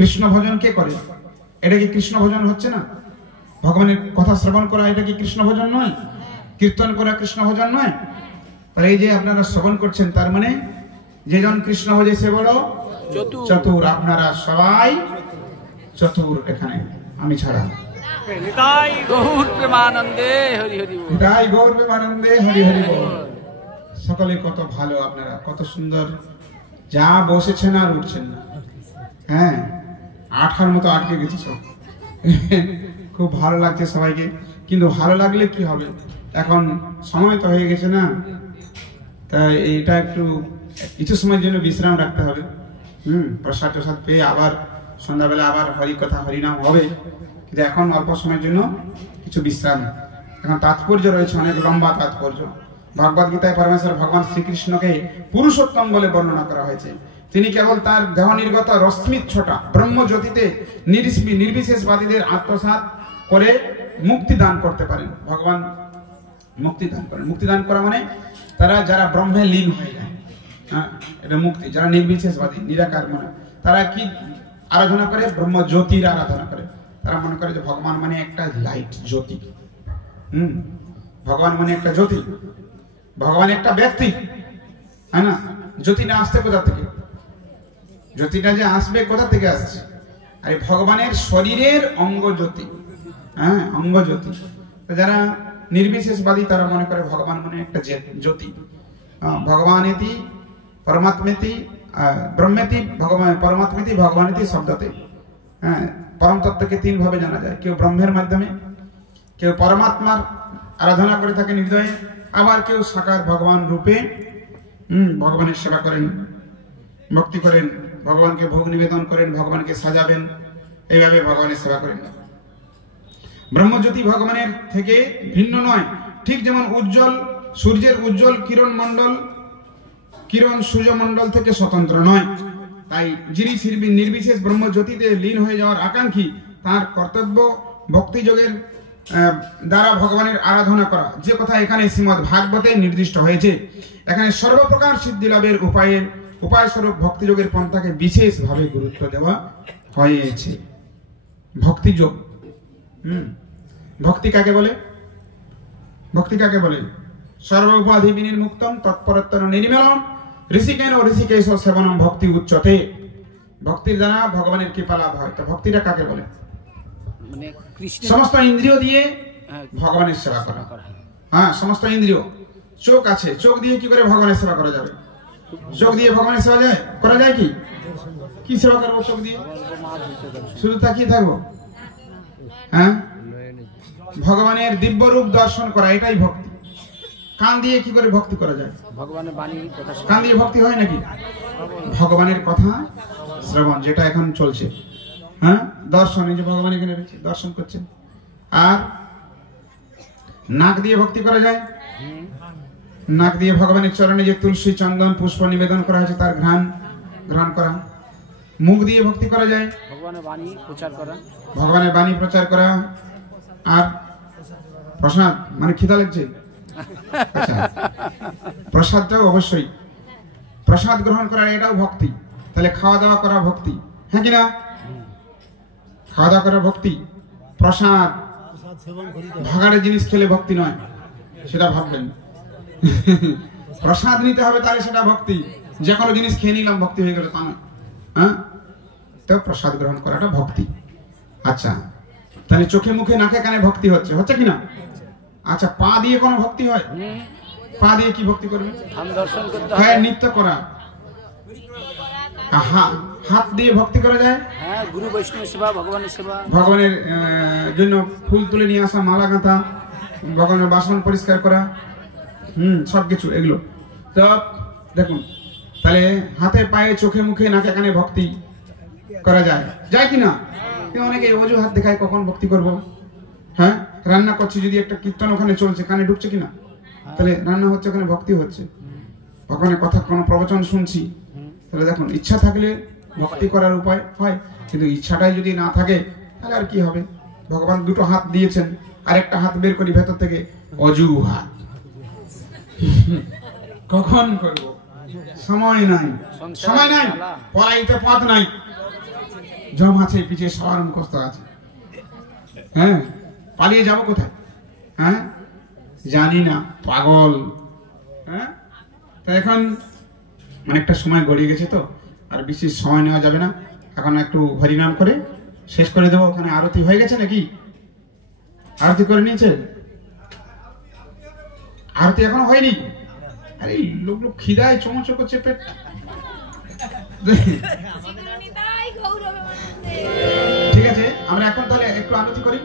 কৃষ্ণ ভজন কে করে? এটা কি কৃষ্ণ ভজন হচ্ছে না? ভগবানের কথা শ্রবণ করা এটা কি কৃষ্ণ ভজন নয়? কীর্তন করা কৃষ্ণ ভজন নয়? তাহলে এই যে আপনারা শ্রবণ করছেন, তার মানে যেজন কৃষ্ণ ভজে সে বড় চতুর। আপনারা সবাই চতুর, এখানে আমি ছাড়া। নিতাই গৌর প্রেমানন্দে হরি হরি বল। নিতাই গৌর প্রেমানন্দে হরি হরি বল। সকলে কত ভালো, আপনারা কত সুন্দর, যা বসেছেন আর উঠছেন না। হ্যাঁ, আঠার মতো আটকে গেছে সব। খুব ভালো লাগছে সবাইকে, কিন্তু ভালো লাগলে কি হবে, এখন সময় তো হয়ে গেছে না, তাই এটা একটু কিছু সময়ের জন্য বিশ্রাম রাখতে হবে। প্রসাদ টসাদ পেয়ে আবার সন্ধ্যাবেলা আবার হরি কথা হরিনাম হবে, কিন্তু এখন অল্প সময়ের জন্য কিছু বিশ্রাম। এখন তাৎপর্য রয়েছে, অনেক লম্বা তাৎপর্য। ভগবদ গীতায় পরমেশ্বর ভগবান শ্রীকৃষ্ণকে পুরুষোত্তম বলে বর্ণনা করা হয়েছে। তিনি কেবল তার দেহ নির্গত রশ্মির ছোটা ব্রহ্মজ্যোতিতে নির্বিশেষবাদীদের আত্মসাৎ করে মুক্তি দান করতে পারেন। ভগবান মুক্তি দান করেন। মুক্তি দান করা মানে তারা যারা ব্রহ্মে লীন হয়ে যায়, হ্যাঁ, এটা মুক্তি। যারা নির্বিশেষবাদী নিরাকার মনে, তারা কি আরাধনা করে? ব্রহ্ম জ্যোতির আরাধনা করে। তারা মনে করে যে ভগবান মানে একটা লাইট, জ্যোতি। ভগবান মানে একটা জ্যোতি, ভগবান একটা ব্যক্তি, হ্যাঁ না? জ্যোতিটা আসছে কোথা থেকে? জ্যোতিটা যে আসবে কোথা থেকে আসছে? আর ভগবানের শরীরের অঙ্গ জ্যোতি, হ্যাঁ, অঙ্গ জ্যোতি। যারা নির্বিশেষবাদী তারা মনে করে ভগবান মানে একটা জ্যোতি। ভগবানেতি পরমাত্মেতি ব্রহ্মেতি ভগবান পরমাত্মেতি ভগবানেতি শব্দতে, হ্যাঁ, পরম তত্ত্বকে তিন ভাবে জানা যায়। কেউ ব্রহ্মের মাধ্যমে, কেউ পরমাত্মার আরাধনা করে থাকেন হৃদয়ে, আবার কেউ সাকার ভগবান রূপে ভগবানের সেবা করেন, ভক্তি করেন, ভগবানকে ভোগ নিবেদন করেন, ভগবানকে সাজাবেন, এইভাবে ভগবানের সেবা করেন। ব্রহ্মজ্যোতি ভগবানের থেকে ভিন্ন নয়, ঠিক যেমন উজ্জ্বল সূর্যের উজ্জ্বল কিরণ সূর্যমণ্ডল থেকে স্বতন্ত্র নয়। তাই যিনি নির্বিশেষ ব্রহ্মজ্যোতিতে লীন হয়ে যাওয়ার আকাঙ্ক্ষী, তার কর্তব্য ভক্তিযোগের দ্বারা ভগবানের আরাধনা করা, যে কথা এখানে শ্রীমদ্ ভাগবতে নির্দিষ্ট হয়েছে। এখানে সর্বপ্রকার সিদ্ধি লাভের উপায় স্বরূপ ভক্তিযোগের পন্থাকে বিশেষভাবে গুরুত্ব দেওয়া হয়েছে। ভক্তিযোগ, ভক্তি কাকে বলে? ভক্তি কাকে বলে? সর্বোপাধি বিনির্মুক্তম তৎপরত্তর নির্মলম ঋষিকেন ও ঋষিকেশ সেবনম ভক্তি উচ্চতে। ভক্তির দ্বারা ভগবানের কৃপা লাভ হয়। তো ভক্তিটা কাকে বলে? মানে সমস্ত ইন্দ্রিয় দিয়ে ভগবানের সেবা করা। হ্যাঁ, সমস্ত ইন্দ্রিয়। চোখ আছে, চোখ দিয়ে কি করে ভগবানের সেবা করা যাবে? চোখ দিয়ে ভগবানের সেবা করা যায় কি? কি সেবা করবো চোখ দিয়ে? শুধু তাকিয়ে থাকবো? হ্যাঁ, ভগবানের দিব্য রূপ দর্শন করা, এটাই ভক্তি। কান দিয়ে কি করে ভক্তি করা যায়? ভগবানের বাণীর কথা। কান দিয়ে ভক্তি হয় নাকি? ভগবানের কথা শ্রবণ, যেটা এখন চলছে, হ্যাঁ, দর্শন। এই যে ভগবান এখানে রয়েছে, দর্শন করছেন। আর নাক দিয়ে ভক্তি করা যায়। নাক দিয়ে ভগবানের চরণে যে তুলসী চন্দন পুষ্প নিবেদন করা হয়েছে তার ঘ্রাণ করা। মুখ দিয়ে ভক্তি করা যায়, ভগবানের বাণী প্রচার করা। ভগবানের বাণী প্রচার করা। আর প্রসাদ, মানে খিদা লাগছে, আচ্ছা, প্রসাদটাও অবশ্যই, প্রসাদ গ্রহণ করা এটাও ভক্তি। তাহলে খাওয়া দাওয়া করা ভক্তি, হ্যাঁ কিনা? খাওয়া দাওয়া করা ভক্তি। প্রসাদ ভাগাড়ের জিনিস খেলে ভক্তি নয়, সেটা ভাববেন। প্রসাদ নিতে হবে, তাহলে সেটা ভক্তি। যে কোনো জিনিস খেয়ে নিলাম ভক্তি হয়ে গেল তা নয়। হ্যাঁ, তো প্রসাদ গ্রহণ করাটা ভক্তি। আচ্ছা, তাহলে চোখে মুখে নাকে কানে ভক্তি হচ্ছে কিনা? আচ্ছা, পা দিয়ে কোনো ভক্তি হয়? পা দিয়ে কি ভক্তি করবে? হ্যাঁ, নৃত্য করা। হাত দিয়ে ভক্তি করা যায়, হ্যাঁ, গুরু বৈষ্ণব সেবা, ভগবানের সেবা, ভগবানের জন্য ফুল তুলে নিয়ে আসা, মালা গাঁথা, ভগবানের বাসন পরিষ্কার করা, সবকিছু এগুলো। তো দেখুন, তাহলে হাতে পায়ে চোখে মুখে নাকে কানে ভক্তি করা যায় কিনা? অনেকে অজুহাত দেখায় কখন ভক্তি করব। হ্যাঁ, রান্না করছি, যদি একটা কীর্তন ওখানে চলছে, কানে ঢুকছে কিনা? তাহলে রান্না হচ্ছে, ওখানে ভক্তি হচ্ছে। ভগবানের কথা কোনো প্রবচন শুনছি, তাহলে দেখুন, ইচ্ছা থাকলে ভক্তি করার উপায় হয়, কিন্তু ইচ্ছাটাই যদি না থাকে তাহলে আর কি হবে? ভগবান দুটো হাত দিয়েছেন, আর একটা হাত বের করি ভেতর থেকে, অজুহাত। কখন করব? সময় নাই, পড়াইতে পথ নাই। জম আছে, পিছিয়ে সবার মুখস্থ আছে। হ্যাঁ, পালিয়ে যাব কোথায়? হ্যাঁ, জানি না, পাগল। হ্যাঁ, তা এখন অনেকটা সময় গড়িয়ে গেছে তো, আর বেশি সময় নেওয়া যাবে না। এখন একটু হরিনাম করে শেষ করে দেবো। ওখানে আরতি হয়ে গেছে নাকি? আরতি করে নিয়েছে? আরতি এখনো হয়নি? আরে লোক খিদায় চমচো করছে পেট। ঠিক আছে, আমরা এখন তাহলে একটু আরতি করি।